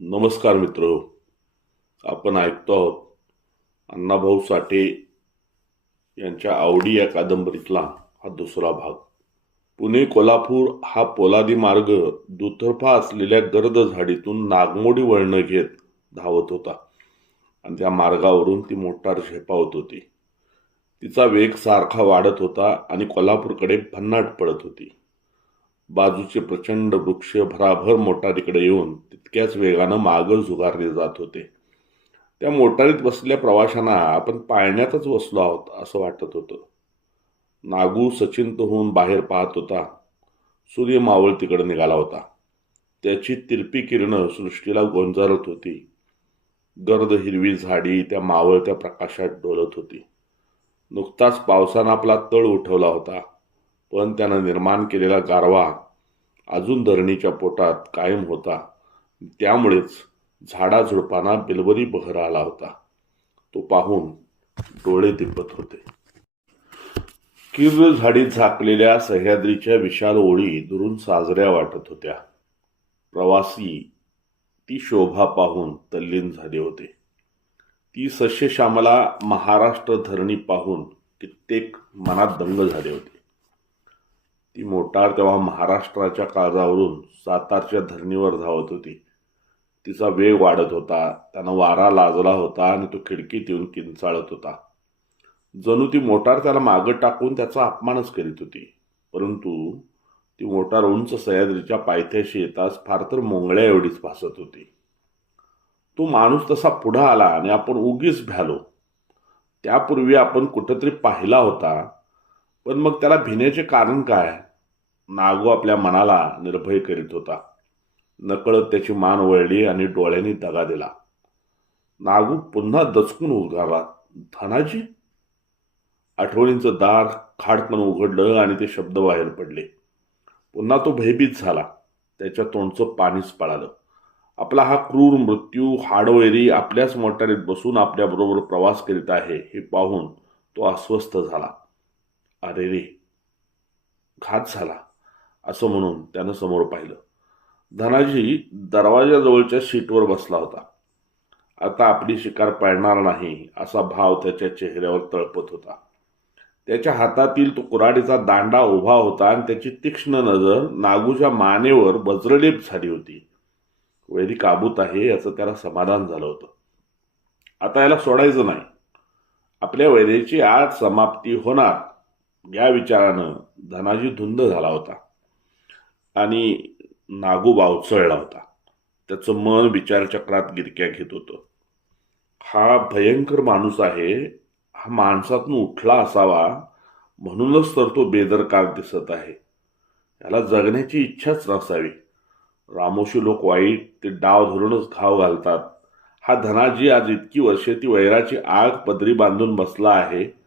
नमस्कार मित्र. आपण ऐकतो आहोत अण्णाभाऊ साठे यांच्या आवडी या कादंबरीतला हा दुसरा भाग. पुणे कोल्हापूर हा पोलादी मार्ग दुतर्फा असलेल्या गर्द झाडीतून नागमोडी वळणं घेत धावत होता. आणि त्या मार्गावरून ती मोटार झेपावत होती. तिचा वेग सारखा वाढत होता आणि कोल्हापूरकडे भन्नाट पडत होती. बाजूचे प्रचंड वृक्ष भराभर मोटारीकडे येऊन तितक्याच वेगानं मागं झुगारले जात होते. त्या मोटारीत बसलेल्या प्रवाशांना आपण पाळण्यातच बसलो आहोत असं वाटत होतं. नागू सचिंत होऊन बाहेर पाहत होता. सूर्य मावळ तिकडे निघाला होता. त्याची तिरपी किरणं सृष्टीला गोंजारत होती. गर्द हिरवी झाडी त्या मावळत्या प्रकाशात डोलत होती. नुकताच पावसानं आपला तळ उठवला होता. पण त्यानं निर्माण केलेला गारवा अजून धरणीच्या पोटात कायम होता. त्यामुळेच झाडाझुडपांना बिलवरी बहर आला होता. तो पाहून डोळे दिपत होते. किर्र झाडीत झाकलेल्या सह्याद्रीच्या विशाल ओळी दुरून साजऱ्या वाटत होत्या. प्रवासी ती शोभा पाहून तल्लीन झाले होते. ती सस्यश्यामला महाराष्ट्र धरणी पाहून कित्येक मनात दंग झाले होते. ती मोटार तेव्हा महाराष्ट्राच्या काळजावरून सातारच्या धरणीवर धावत होती. तिचा वेग वाढत होता त्यानं वारा लाजला होता आणि तो खिडकीत येऊन किंचाळत होता. जणू ती मोटार त्याला मागं टाकून त्याचा अपमानच करीत होती. परंतु ती मोटार उंच सह्याद्रीच्या पायथ्याशी येताच फार तर मोंगळ्या एवढीच भासत होती. तो माणूस तसा पुढं आला आणि आपण उगीच भ्यालो. त्यापूर्वी आपण कुठंतरी पाहिला होता पण मग त्याला भिण्याचे कारण काय? नागू आपल्या मनाला निर्भय करीत होता. नकळत त्याची मान वळली आणि डोळ्यांनी दगा दिला. नागू पुन्हा दचकून उगारला धनाजी? आठवणींचं दार खाडकन उघडलं आणि ते शब्द बाहेर पडले. पुन्हा तो भयभीत झाला. त्याच्या तोंडचं पाणीच पळालं. आपला हा क्रूर मृत्यू हाडवैरी आपल्याच मोटारीत बसून आपल्याबरोबर प्रवास करीत आहे हे पाहून तो अस्वस्थ झाला. अरे रे घात झाला. असं म्हणून त्यानं समोर पाहिलं. धनाजी दरवाजाजवळच्या सीटवर बसला होता. आता आपली शिकार पळणार नाही असा भाव त्याच्या चेहऱ्यावर तळपत होता. त्याच्या हातातील तो कुऱ्हाडीचा दांडा उभा होता आणि त्याची तीक्ष्ण नजर नागूच्या मानेवर बज्रलेप झाली होती. वैरी काबूत आहे याचं त्याला समाधान झालं होतं. आता याला सोडायचं नाही. आपल्या वैरीची आज समाप्ती होणार या विचारानं धनाजी धुंद झाला होता. आणि नागू बावचळला होता. त्याचं मन विचारचक्रात गिरक्या घेत होतं. हा भयंकर माणूस आहे हा माणसातून उठला असावा म्हणूनच तर तो बेदरकार दिसत आहे. याला जगण्याची इच्छाच नसावी. रामोशी लोक वाईट ते डाव धरूनच घाव घालतात. हा धनाजी आज इतकी वर्षे ती वैराची आग पदरी बांधून बसला आहे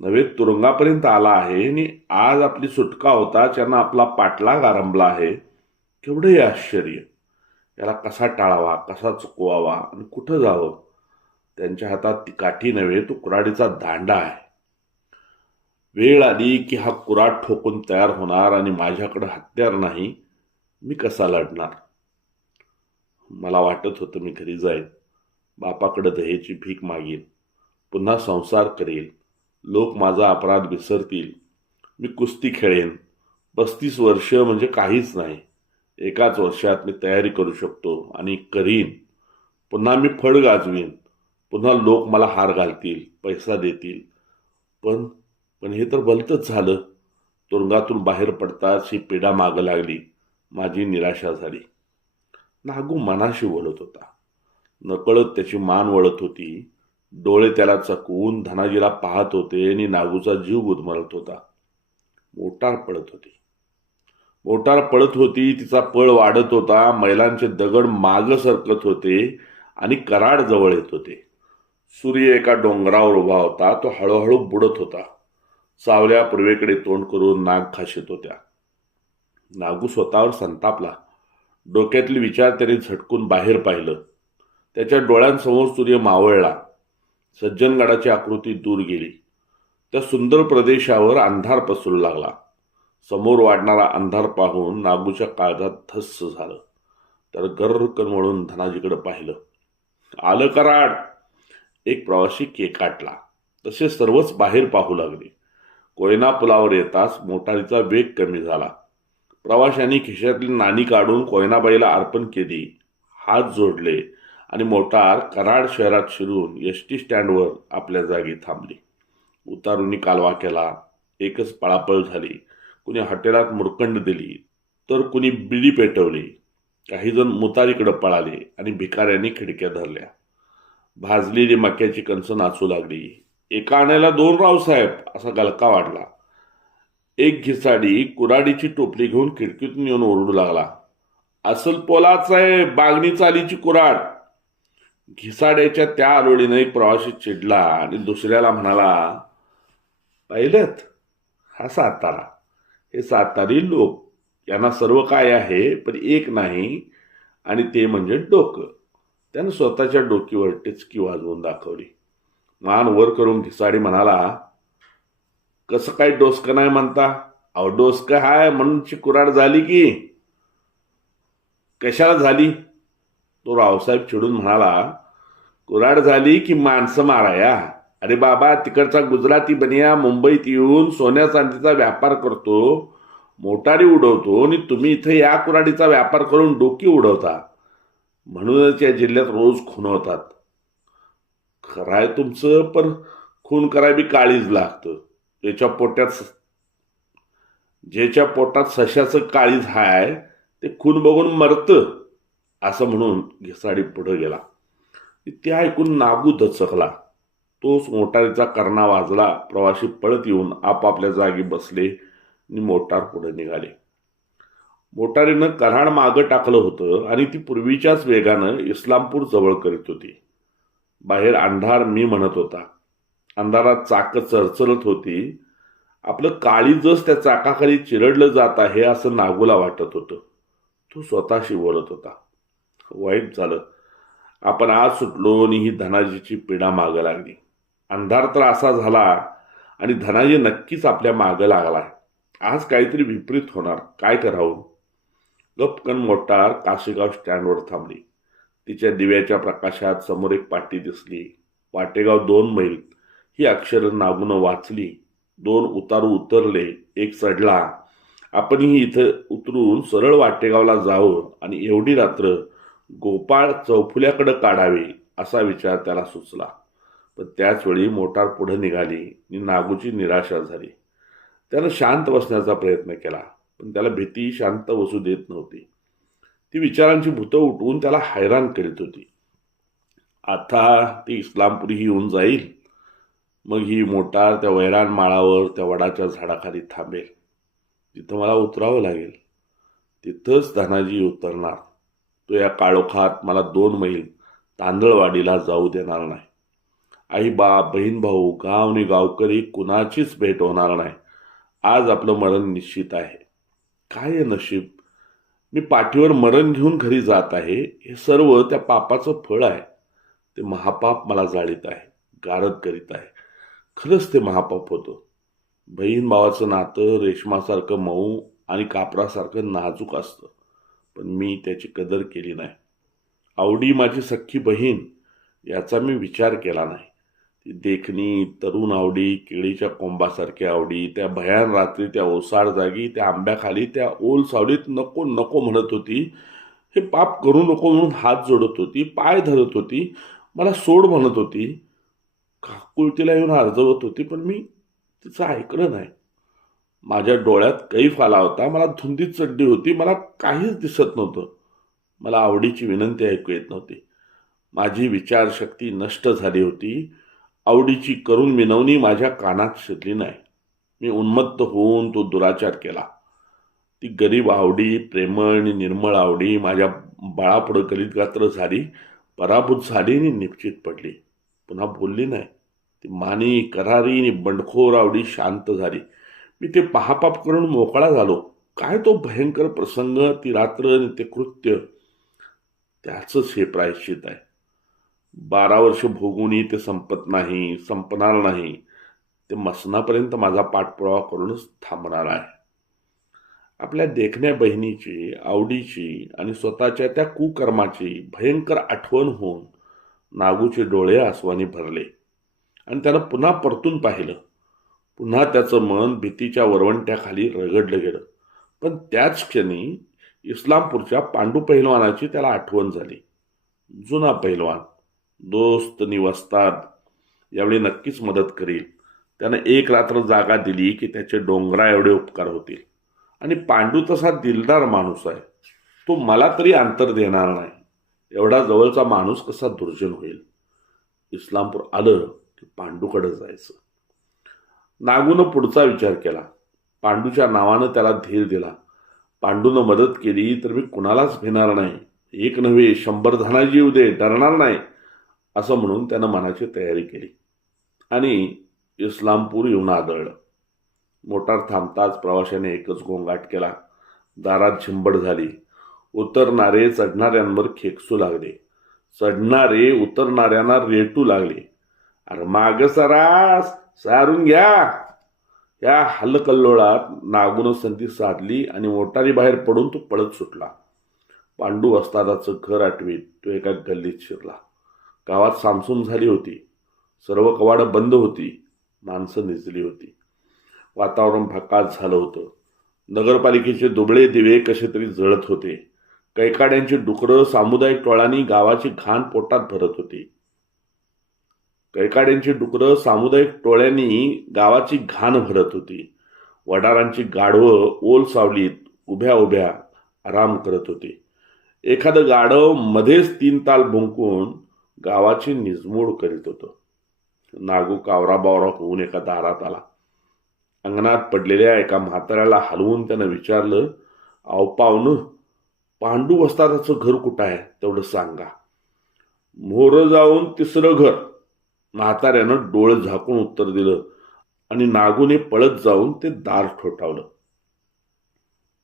नव्हे तुरुंगापर्यंत आला आहे आणि आज आपली सुटका होता ज्यांना आपला पाठलाग आरंभला आहे केवढंही आश्चर्य. याला कसा टाळावा कसा चुकवावा आणि कुठं जावं? त्यांच्या हातात ती काठी नव्हे तो कुऱ्हाडीचा दांडा आहे. वेळ आली की हा कुऱ्हाड ठोकून तयार होणार आणि माझ्याकडं हत्यार नाही मी कसा लढणार? मला वाटत होतं मी घरी जाईन. बापाकडं दहेची भीक मागेन. पुन्हा संसार करेल. लोक माझा अपराध विसरतील. मी कुस्ती खेळेन. पस्तीस वर्ष म्हणजे काहीच नाही. एकाच वर्षात मी तयारी करू शकतो आणि करीन. पुन्हा मी फळ गाजवीन. पुन्हा लोक मला हार घालतील पैसा देतील. पण पण हे तर भलतंच झालं. तुरुंगातून बाहेर पडताच ही पिढा मागं लागली. माझी निराशा झाली. नागू मनाशी बोलत होता. नकळत त्याची मान वळत होती. डोळे त्याला चकवून धनाजीला पाहत होते आणि नागूचा जीव गुदमरत होता. मोटार पळत होती. मोटार पळत होती तिचा पळ वाढत होता मैलांचे दगड माग सरकत होते आणि कराड जवळ येत होते. सूर्य एका डोंगरावर उभा होता तो हळूहळू बुडत होता. सावल्या पूर्वेकडे तोंड करून नाग खाशीत होत्या. नागू स्वतःवर संतापला. डोक्यातले विचार त्याने झटकून बाहेर पाहिलं. त्याच्या डोळ्यांसमोर सूर्य मावळला. सज्जनगडाची आकृती दूर गेली. त्या सुंदर प्रदेशावर अंधार पसरू लागला. समोर वाढणारा अंधार पाहून नागूच्या काळजात धस्स झालं. तर गर्रकन वळून धनाजीकडे पाहिलं. आलं कराड! एक प्रवासी केकाटला तसे सर्वच बाहेर पाहू लागले. कोयना पुलावर येताच मोटारीचा वेग कमी झाला. प्रवाशांनी खिशातली नाणी काढून कोयनाबाईला अर्पण केली. हात जोडले. आणि मोटार कराड शहरात शिरून एस टी स्टँडवर आपल्या जागी थांबली. उतारूनी कालवा केला. एकच पळापळ झाली. कुणी हॉटेलात मुरकंड दिली तर कुणी बिडी पेटवली. काही जण मुतारीकडे पळाले आणि भिकाऱ्यांनी खिडक्या धरल्या. भाजलेली मक्याची कणसं नाचू लागली. एका आण्याला दोन रावसाहेब असा गलका वाढला. एक घिसाडी कुराडीची टोपली घेऊन खिडकीतून येऊन ओरडू लागला. असल पोलाच आहे बागणी चालीची कुराड. घिसाड्याच्या त्या आलोडीने एक प्रवाशी चिडला आणि दुसऱ्याला म्हणाला पाहिलं हा सातारा. हे सातारी लोक यांना सर्व काय आहे पण एक नाही आणि ते म्हणजे डोकं. त्यानं स्वतःच्या डोकीवर टिचकी वाजवून दाखवली. मान वर करून घिसाडी म्हणाला कसं काय डोसकं नाही म्हणता? अहो डोसकं हाय म्हणून कुराड झाली की? कशाला झाली? तो रावसाहेब चिडून म्हणाला कुराड झाली की माणसं माराया? अरे बाबा तिकडचा गुजराती बनिया मुंबईत येऊन सोन्या चांदीचा व्यापार करतो मोटारी उडवतो आणि तुम्ही इथे या कुराडीचा व्यापार करून डोकी उडवता. म्हणूनच या जिल्ह्यात रोज खून होतात. खरं आहे तुमचं पण खून कराय बी काळीज लागतं. त्याच्या पोट्यात ज्याच्या पोटात सशाचं काळीज हाय ते खून बघून मरतं. असं म्हणून घिसाडी पुढं गेला. ते ऐकून नागू दचकला. तोच मोटारीचा करणा वाजला. प्रवाशी पळत येऊन आपापल्या जागी बसले आणि मोटार पुढे निघाले. मोटारीनं कराड मागं टाकलं होतं आणि ती पूर्वीच्याच वेगानं इस्लामपूर जवळ करीत होती. बाहेर अंधार मी म्हणत होता. अंधारात चाकं चरचरत होती. आपलं काळीजच त्या चाकाखाली चिरडलं जात आहे असं नागूला वाटत होतं. तो स्वतःशी बोलत होता. वाईट झालं. आपण आज सुटलो आणि ही धनाजीची पिढा मागं लागली. अंधार तर असा झाला आणि धनाजी नक्कीच आपल्या मागं लागला आज काहीतरी विपरीत होणार. काय करावं? गपकन मोटार काशीगाव स्टँडवर थांबली. तिच्या दिव्याच्या प्रकाशात समोर एक पाटी दिसली. वाटेगाव दोन मैल. ही अक्षरं नागून वाचली. दोन उतारू उतरले. एक चढला. आपणही इथं उतरून सरळ वाटेगावला जावं आणि एवढी रात्र गोपाळ चौफुल्याकडं काढावे असा विचार त्याला सुचला. पण त्याचवेळी मोटार पुढे निघाली आणि नागूची निराशा झाली. त्यानं शांत बसण्याचा प्रयत्न केला पण त्याला भीती शांत बसू देत नव्हती. ती विचारांची भूतं उठवून त्याला हैराण करीत होती. आता ती इस्लामपुरी ही येऊन जाईल. मग ही मोटार त्या वैराण माळावर त्या वडाच्या झाडाखाली थांबेल. तिथं मला उतरावं लागेल. तिथंच धनाजी उतरणार. तो या काळोखात मला दोन मैल तांदळवाडीला जाऊ देणार नाही. आई बाप बहीण भाऊ गाव आणि गावकरी कुणाचीच भेट होणार नाही. आज आपलं मरण निश्चित आहे. काय आहे नशीब? मी पाठीवर मरण घेऊन घरी जात आहे. हे सर्व त्या पापाचं फळ आहे. ते महापाप मला जाळीत आहे. गारद करीत आहे. खरंच ते महापाप होतं. बहीण भावाचं नातं रेशमासारखं मऊ आणि कापरासारखं नाजूक असतं. पण मी त्याची कदर केली नाही. आवडी माझी सख्खी बहीण याचा मी विचार केला नाही. ती देखणी तरुण आवडी केळीच्या कोंबासारखी आवडी त्या भयान रात्री त्या ओसाड जागी त्या आंब्याखाली त्या ओल सावलीत नको नको म्हणत होती. हे पाप करू नको म्हणून हात जोडत होती पाय धरत होती मला सोड म्हणत होती. काकुळतीला येऊन अर्जवत होती पण मी तिचं ऐकलं नाही. माझ्या डोळ्यात कैफ आला होता. मला धुंदी चढली होती. मला काहीच दिसत नव्हतं. मला आवडीची विनंती ऐकू येत नव्हती. माझी विचारशक्ती नष्ट झाली होती. आवडीची करून विनवणी माझ्या कानात शिरली नाही. मी उन्मत्त होऊन तो दुराचार केला. ती गरीब आवडी प्रेमळ आणि निर्मळ आवडी माझ्या बाळापुढं गलित गात्र झाली पराभूत झाली आणि निश्चित पडली. पुन्हा बोलली नाही. ती मानी करारी आणि बंडखोर आवडी शांत झाली. मी ते पहापाप करून मोकळा झालो. काय तो भयंकर प्रसंग ती रात्र आणि ते कृत्य? त्याचंच हे प्रायश्चित आहे. बारा वर्ष भोगूनही ते संपत नाही संपणार नाही. ते मसनापर्यंत माझा पाठपुरावा करूनच थांबणार आहे. आपल्या देखण्या बहिणीची आवडीची आणि स्वतःच्या त्या कुकर्माची भयंकर आठवण होऊन नागूचे डोळे आसवानी भरले. आणि त्यानं पुन्हा परतून पाहिलं. पुन्हा त्याचं मन भीतीच्या वरवंट्याखाली रगडलं गेलं. पण त्याच क्षणी इस्लामपूरच्या पांडू पहिलवानाची त्याला आठवण झाली. जुना पहिलवान दोस्त निवसतात यावेळी नक्कीच मदत करील. त्यानं एक रात्र जागा दिली की त्याचे डोंगरा एवढे उपकार होतील. आणि पांडू तसा दिलदार माणूस आहे. तो मला तरी अंतर देणार नाही. एवढा जवळचा माणूस कसा दुर्जन होईल? इस्लामपूर आलं की पांडूकडे जायचं. नागूनं पुढचा विचार केला. पांडूच्या नावानं त्याला धीर दिला. पांडूनं मदत केली तर मी कुणालाच भिणार नाही. एक नव्हे शंभर धनाजी उदे दे डरणार नाही असं म्हणून त्यानं मनाची तयारी केली. आणि इस्लामपूर येऊन आदळलं. मोटार थांबताच प्रवाशाने एकच गोंगाट केला. दारात झिंबड झाली. उतरणारे चढणाऱ्यांवर खेकसू लागले. चढणारे उतरणाऱ्यांना रेटू लागले. अरे माग सरास सारून घ्या. या हल्लकल्लोळात नागून संधी साधली आणि मोटारी बाहेर पडून तो पळत सुटला. पांडू वस्तादाचं घर आठवीत तो एका गल्लीत शिरला. गावात सामसूम झाली होती. सर्व कवाडं बंद होती. माणसं निजली होती. वातावरण भकास झालं होतं. नगरपालिकेचे दुबळे दिवे कसे तरी जळत होते. कैकाड्यांची डुकरं सामुदायिक टोळांनी गावाची घाण पोटात भरत होती. कैकाड्यांची डुकरं सामुदायिक टोळ्यांनी गावाची घाण भरत होती. वडारांची गाढवं ओल सावलीत उभ्या उभ्या आराम करत होती. एखादं गाढव मध्येच तीन ताल भुंकून गावाची निजमूड करीत होतं. नागू कावरा बावरा होऊन एका दारात आला. अंगणात पडलेल्या एका म्हाताऱ्याला हलवून त्यानं विचारलं अहो पाहुणं पांडू वस्तादाचं घर कुठं आहे? तेवढं सांगा. मोर जाऊन तिसरं घर. म्हाताऱ्यानं डोळे झाकून उत्तर दिलं आणि नागूने पळत जाऊन ते दार ठोठावलं.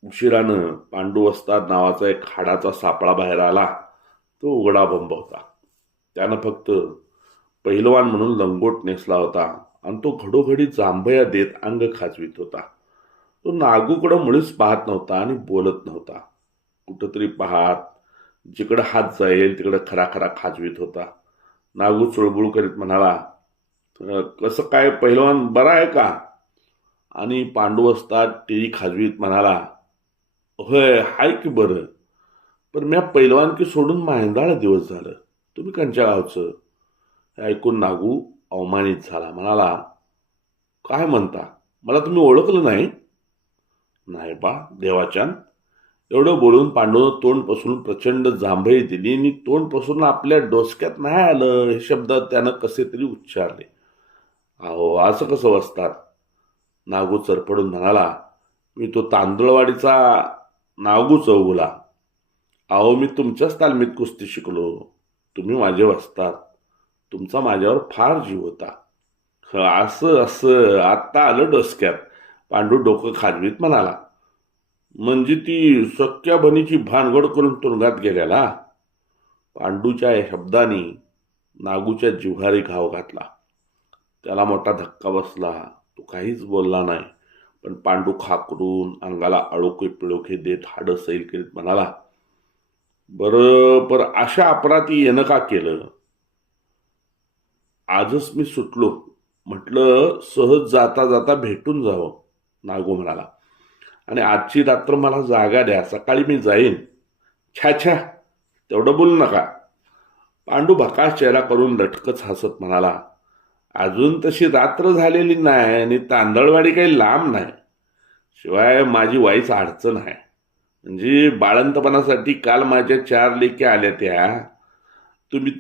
उशिरानं पांडुवस्ता नावाचा एक हाडाचा सापळा बाहेर आला. तो उघडा बंब होता. त्यानं फक्त पहिलवान म्हणून लंगोट नेसला होता आणि तो घडोघडी जांभया देत अंग खाजवीत होता. तो नागूकडं मुळीच पाहत नव्हता आणि बोलत नव्हता. कुठंतरी पाहत जिकडं हात जाईल तिकडं खरा खरा खाजवीत होता. नागू चुळबुळ करीत म्हणाला. कसं काय पहिलवान बरा आहे का? आणि पांडू असतात टिरी खाजवीत म्हणाला. होय हाय की बरं. पण म्या पहिलवानकी सोडून माहिंदाळ दिवस झालं. तुम्ही कंच्या गावचं? हे ऐकून नागू अवमानित झाला. म्हणाला काय म्हणता? मला तुम्ही ओळखलं नाही? नाही बा देवाच्यान एवढं बोलून पांडूनं तोंड पसरून प्रचंड जांभई दिली आणि तोंड पसरून आपल्या डोसक्यात नाही आलं हे शब्द त्यानं कसे तरी उच्चारले. अहो असं कसं वाचतात? नागू चरपडून म्हणाला मी तो तांदळवाडीचा नागू चौगुला. अहो मी तुमच्याच तालमीत कुस्ती शिकलो. तुम्ही माझे वसतात तुमचा माझ्यावर फार जीव होता. असं असं. आत्ता आलं डोसक्यात. पांडू डोकं खाजवीत म्हणाला म्हणजे ती सख्या बनीची भानगड करून तुरुंगात गेल्याला पांडूच्या या शब्दाने नागूच्या जिव्हारी घाव घातला. त्याला मोठा धक्का बसला. तो काहीच बोलला नाही. पण पांडू खाकरून अंगाला अळोखे पिळोखे देत हाडं सैल करीत म्हणाला बरं पर अशा अपराधी येणं का केलं? आजच मी सुटलो. म्हटलं सहज जाता जाता भेटून जावं. नागू म्हणाला आणि आजची रात्र मला जागा द्या. सकाळी मी जाईन. छ्या छ्या. तेवढं बोलू नका. पांडू भकाश चेहरा करून लटकच हसत म्हणाला अजून तशी रात्र झालेली नाही आणि तांदळवाडी काही लांब नाही. शिवाय माझी वाईच अडचण आहे. म्हणजे बाळंतपणासाठी काल माझ्या चार लेक्या आल्या त्या. तुम्ही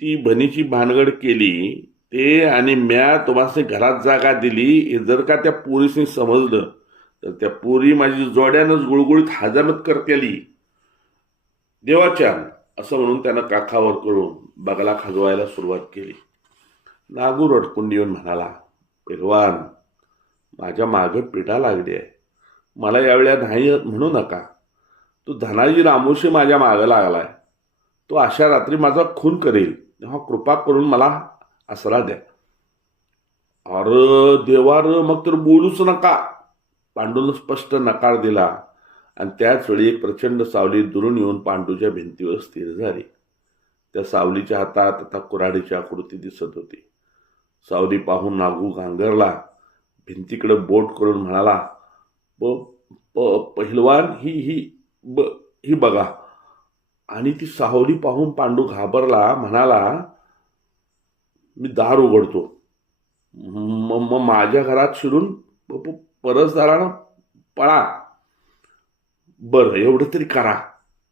ती भनीची भानगड केली ते आणि म्या तुम्हाला घरात जागा दिली हे जर का त्या पोलिसनी समजलं तर त्या पोरी माझी जोड्यानंच गुळगुळीत हजामत करतेली. देवाच्या असं म्हणून त्यानं काखावर करून बगला खाजवायला सुरुवात केली. नागू अडकून येऊन म्हणाला पेलवान माझ्या मागं पिढा लागली आहे. मला यावेळेला नाही म्हणू नका. तो धनाजी रामोशी माझ्या मागं लागलाय. तो अशा रात्री माझा खून करेल. तेव्हा कृपा करून मला आसरा द्या. अरे देवार मग तर बोलूच नका. पांडून स्पष्ट नकार दिला आणि त्याचवेळी एक प्रचंड सावली दुरून येऊन पांडूच्या भिंतीवर स्थिर झाली. त्या सावलीच्या हातात आता कुऱ्हाडीची आकृती दिसत होती. सावली पाहून नागू घांगरला भिंतीकडे बोट करून म्हणाला ब प- पहिलवान ही ही ब ही बघा. आणि ती सावली पाहून पांडू घाबरला म्हणाला मी दार उघडतो. म- मग माझ्या घरात शिरून परसदारानं पळा. बरं एवढं तरी करा.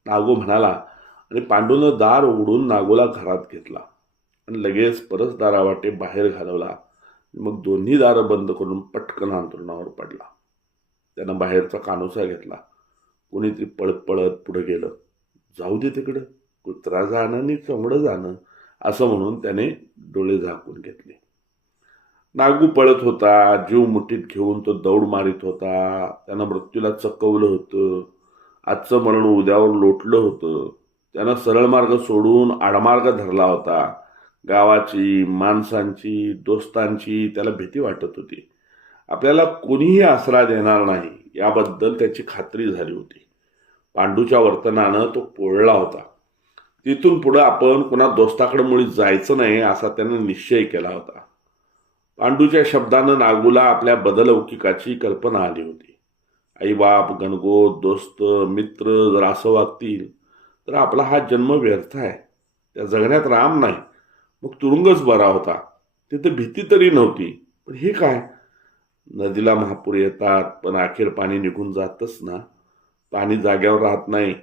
नागो म्हणाला. आणि पांडूनं दार उघडून नागोला घरात घेतला. आणि लगेच परसदारावाटे बाहेर घालवला. मग दोन्ही दारं बंद करून पटकन अंतरुणावर पडला. त्यानं बाहेरचा कानोसा घेतला. कोणीतरी पळत पळत पुढे गेलं. जाऊ दे तिकडं. कुत्रा जाणं आणि चमडं जाणं असं म्हणून त्याने डोळे झाकून घेतले. नागू पळत होता जीव मुठीत घेऊन तो दौड मारित होता त्यानं मृत्यूला चकवलं होतं आजचं मरण उद्यावर लोटलं होतं. त्यानं सरळ मार्ग सोडून आडमार्ग धरला होता. गावाची माणसांची दोस्तांची त्याला भीती वाटत होती. आपल्याला कोणीही आसरा देणार नाही याबद्दल त्याची खात्री झाली होती. पांडूच्या वर्तनानं तो पोळला होता. तिथून पुढं आपण कुणा दोस्ताकडे मुळी जायचं नाही असा त्यानं निश्चय केला होता. पांडूच्या शब्दानं नागूला आपल्या बदलौकिकाची कल्पना आली होती. आईबाप गणगोत दोस्त मित्र जर असं वागतील तर आपला हा जन्म व्यर्थ आहे. त्या जगण्यात राम नाही. मग तुरुंगच बरा होता. तिथे भीती तरी नव्हती. पण हे काय? नदीला महापूर येतात पण अखेर पाणी निघून जातच ना. पाणी जाग्यावर राहत नाही.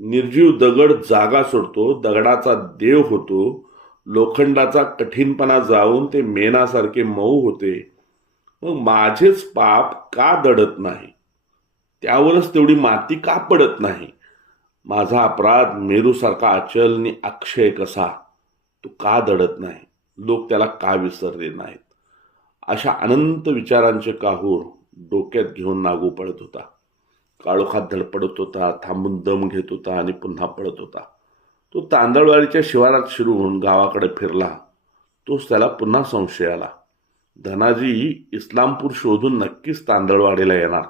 निर्जीव दगड जागा सोडतो दगडाचा देव होतो. लोखंडाचा कठीणपणा जाऊन ते मेनासारखे मऊ होते. मग माझेच पाप का दडत नाही? त्यावरच तेवढी माती का पडत नाही? माझा अपराध मेरूसारखा अचल आणि अक्षय कसा? तो का दडत नाही? लोक त्याला का विसरले नाहीत? अशा अनंत विचारांचे काहूर डोक्यात घेऊन नागू पडत होता. काळोखात धडपडत होता थांबून दम घेत होता आणि पुन्हा पडत होता. तो तांदळवाडीच्या शिवारात शिरून गावाकडे फिरला. तोच त्याला पुन्हा संशय आला. धनाजी इस्लामपूर शोधून नक्कीच तांदळवाडीला येणार.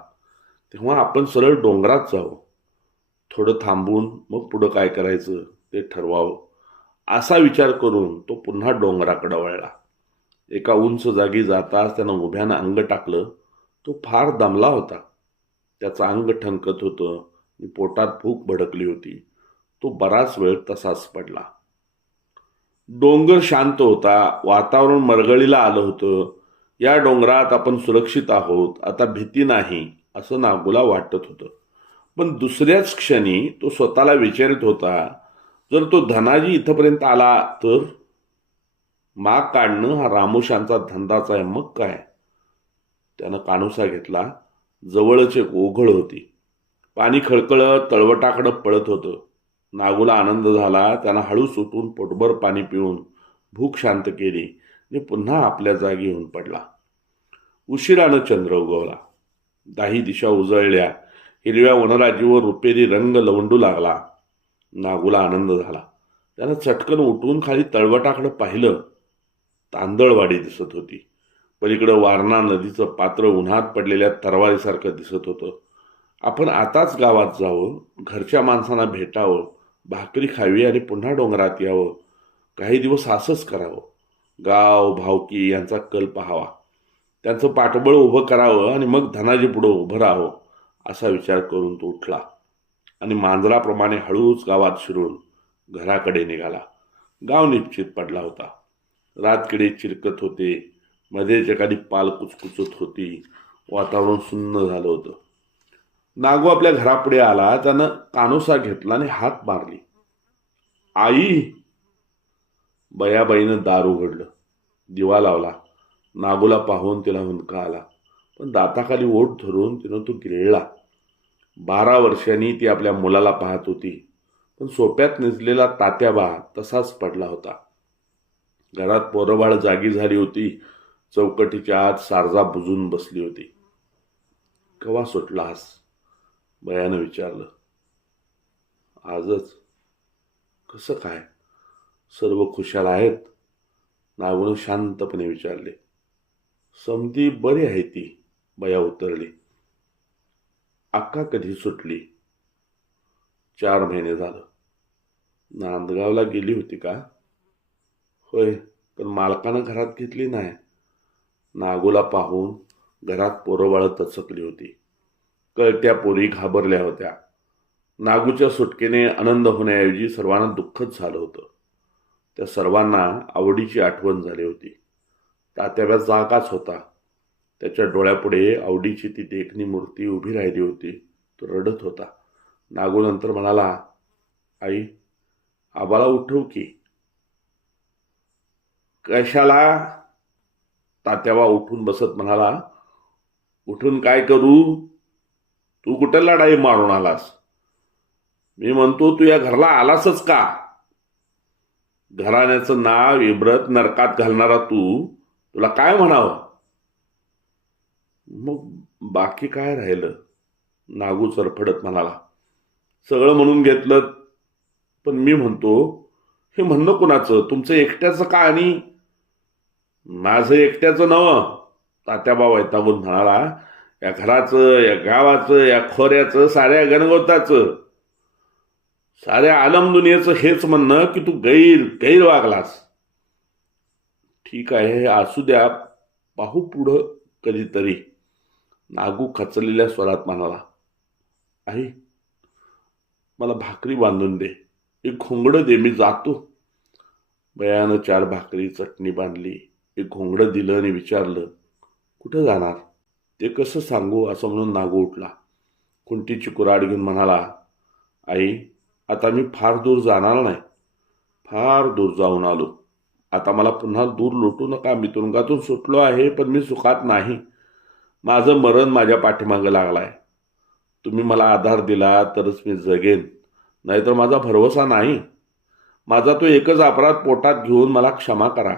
तेव्हा आपण सरळ डोंगरात जाऊ थोडं थांबून मग पुढं काय करायचं ते ठरवावं. असा विचार करून तो पुन्हा डोंगराकडे वळला. एका उंच जागी जाताच त्यानं उभ्यानं अंग टाकलं. तो फार दमला होता. त्याचं अंग ठणकत होतं पोटात भूक भडकली होती. तो बराच वेळ तसाच पडला. डोंगर शांत होता वातावरण मरगळीला आलं होतं. या डोंगरात आपण सुरक्षित आहोत आता भीती नाही असं नागूला वाटत होतं. पण दुसऱ्याच क्षणी तो स्वतःला विचारित होता जर तो धनाजी इथपर्यंत आला तर? माग काढणं हा रामोशांचा धंदाच आहे मग काय? त्यानं कानुसा घेतला जवळच एक ओघळ होती. पाणी खळकळत तळवटाकडं पळत होतं. नागूला आनंद झाला. त्यानं हळूच उठून पोटभर पाणी पिऊन भूक शांत केली आणि पुन्हा आपल्या जागी येऊन पडला. उशिरानं चंद्र उगवला. दाही दिशा उजळल्या. हिरव्या वनराजीवर रुपेरी रंग लवंडू लागला. नागूला आनंद झाला. त्यानं चटकन उठून खाली तळवटाकडं पाहिलं. तांदळवाडी दिसत होती. पलीकडं वारणा नदीचं पात्र उन्हात पडलेल्या तरवारीसारखं दिसत होतं. आपण आताच गावात जावं घरच्या माणसांना भेटावं भाकरी खावी आणि पुन्हा डोंगरात यावं. काही दिवस असंच करावं. गाव भावकी यांचा कल पाहावा त्यांचं पाठबळ उभं करावं आणि मग धनाजी पुढं उभं राहावं असा विचार करून तो उठला. आणि मांजराप्रमाणे हळूच गावात शिरून घराकडे निघाला. गाव निश्चित पडला होता. रातकिडे चिरकत होते. मध्येच एखादी पाल कुचकुचत होती. वातावरण सुन्न झालं होतं. नागू आपल्या घरापुढे आला त्यानं कानोसा घेतला आणि हात मारली. आई! बयाबाईनं दार उघडलं. दिवा लावला. नागूला पाहून तिला हुंदका आला. पण दाताखाली ओठ धरून तिनं तो गिळला. बारा वर्षांनी ती आपल्या मुलाला पाहत होती. पण सोप्यात निजलेला तात्याबा तसाच पडला होता. घरात पोरबाळ जागी झाली होती. चौकटीच्या आत सारजा बुजून बसली होती. कवा सुटलास? बयानं विचारलं. आजच? कसं काय? सर्व खुशाल आहेत. नागून शांतपणे विचारले. समधी बरी आहे ती बया उतरली. अक्का कधी सुटली? चार महिने झालं. नांदगावला गेली होती का? होय पण मालकानं घरात घेतली नाही. नागूला पाहून घरात पोरंबाळं तचकली होती. कळत्या पोरी घाबरल्या होत्या. नागूच्या सुटकेने आनंद होण्याऐवजी सर्वांना दुःखच झालं होतं. त्या सर्वांना आवडीची आठवण झाली होती. तात्याव्या जागाच होता. त्याच्या डोळ्यापुढे आवडीची ती देखणी मूर्ती उभी राहिली होती. तो रडत होता. नागूनंतर म्हणाला आई आबाला उठव की. कशाला? तात्यावा उठून बसत म्हणाला उठून काय करू? तू कुठं लढाई मारून आलास? मी म्हणतो तू या घरला आलासच का? घराण्याचं नाव इब्रत नरकात घालणारा तू तुला काय म्हणावं? मग बाकी काय राहिलं? नागू चरफडत म्हणाला. सगळं म्हणून घेतलं पण मी म्हणतो हे म्हणणं कुणाचं? तुमचं एकट्याचं का आणि? माझं एकट्याचं नवं तात्याबा वैतागून म्हणाला. या घराचं या गावाचं या खोऱ्याचं साऱ्या गणगोताचं साऱ्या आलम दुनियेचं हेच म्हणणं की तू गैर गैर वागलास ठीक आहे हे असू द्या पाहू पुढं कधीतरी. नागू खचलेल्या स्वरात म्हणाला आई मला भाकरी बांधून दे. एक घोंगडं दे मी जातो. बयानं चार भाकरी चटणी बांधली एक घोंगडं दिलं आणि विचारलं कुठं जाणार? ते कसं सांगू असं म्हणून नागू उठला. कुंटीची कुराड घेऊन म्हणाला आई आता मी फार दूर जाणार नाही. फार दूर जाऊन आलो. आता मला पुन्हा दूर लुटू नका. मी तुरुंगातून सुटलो आहे पण मी सुखात नाही. माझं मरण माझ्या पाठीमागं आहे तुम्ही मला आधार दिला तरच मी जगेन. नाहीतर माझा भरवसा नाही. माझा तो एकच अपराध पोटात घेऊन मला क्षमा करा.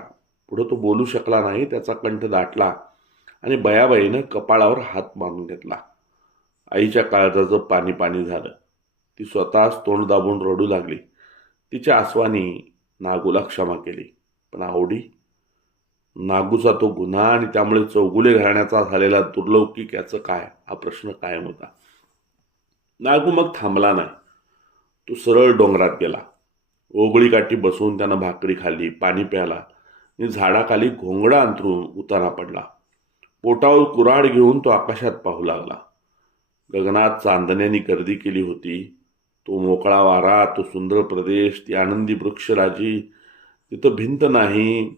पुढं तो बोलू शकला नाही त्याचा कंठ दाटला. आणि बयाबाईनं कपाळावर हात मारून घेतला. आईच्या काळजाचं पाणी पाणी झालं ती स्वतःच तोंड दाबून रडू लागली. तिच्या आसवानी नागूला क्षमा केली. पण आवडी नागूचा तो गुन्हा आणि त्यामुळे चौगुले घराण्याचा झालेला दुर्लौकिक याचं काय? हा प्रश्न कायम होता. नागू मग थांबला नाही. तो सरळ डोंगरात गेला. ओगळी काठी बसून त्यानं भाकरी खाल्ली पाणी प्याला आणि झाडाखाली घोंगडा अंतरून उतारा पडला. पोटावर कुऱ्हाड घेऊन तो आकाशात पाहू लागला. गगनात चांदण्यानी गर्दी केली होती. तो मोकळा वारा तो सुंदर प्रदेश ती आनंदी वृक्षराजी तिथं भिंत नाही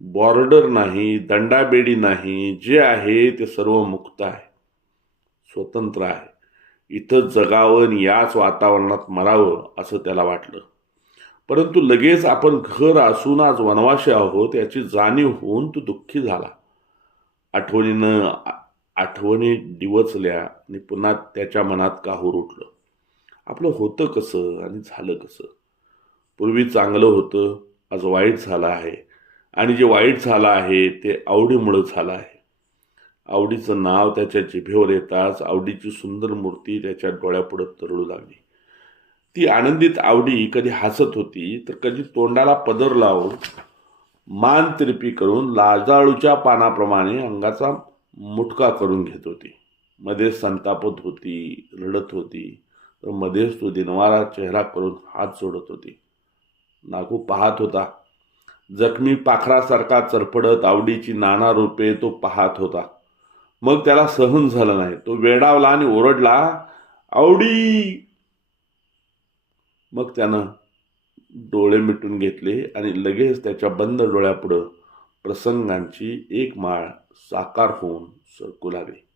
बॉर्डर नाही दंडाबेडी नाही जे आहे ते सर्व मुक्त आहे स्वतंत्र आहे. इथं जगावं आणि याच वातावरणात मरावं असं त्याला वाटलं. परंतु लगेच आपण घर असून आज वनवाशी आहोत याची जाणीव होऊन तो दुःखी झाला. आठवणीनं आठवणी डिवचल्या आणि पुन्हा त्याच्या मनात काहूर उठलं? आपलं होतं कसं आणि झालं कसं? पूर्वी चांगलं होतं आज वाईट झालं आहे. आणि जे वाईट झालं आहे ते आवडीमुळं झालं आहे. आवडीचं नाव त्याच्या जिभेवर येताच आवडीची सुंदर मूर्ती त्याच्या डोळ्यापुढं तरळू लागली. ती आनंदित आवडी कधी हसत होती तर कधी तोंडाला पदर लावून मान तिरपी करून लाजाळूच्या पानाप्रमाणे अंगाचा मुटका करून घेत होती. मध्येच संतापत होती रडत होती तर मध्येच तो दिनवारा चेहरा करून हात सोडत होती. नागू पाहत होता. जखमी पाखरासारखा चरफडत आवडीची नाना रूपे तो पाहत होता. मग त्याला सहन झालं नाही. तो वेडावला आणि ओरडला आवडी! मग त्यानं डोळे मिटून घेतले आणि लगेच त्याच्या बंद डोळ्यापुढं प्रसंगांची एक माळ साकार होऊन सरकू लागली.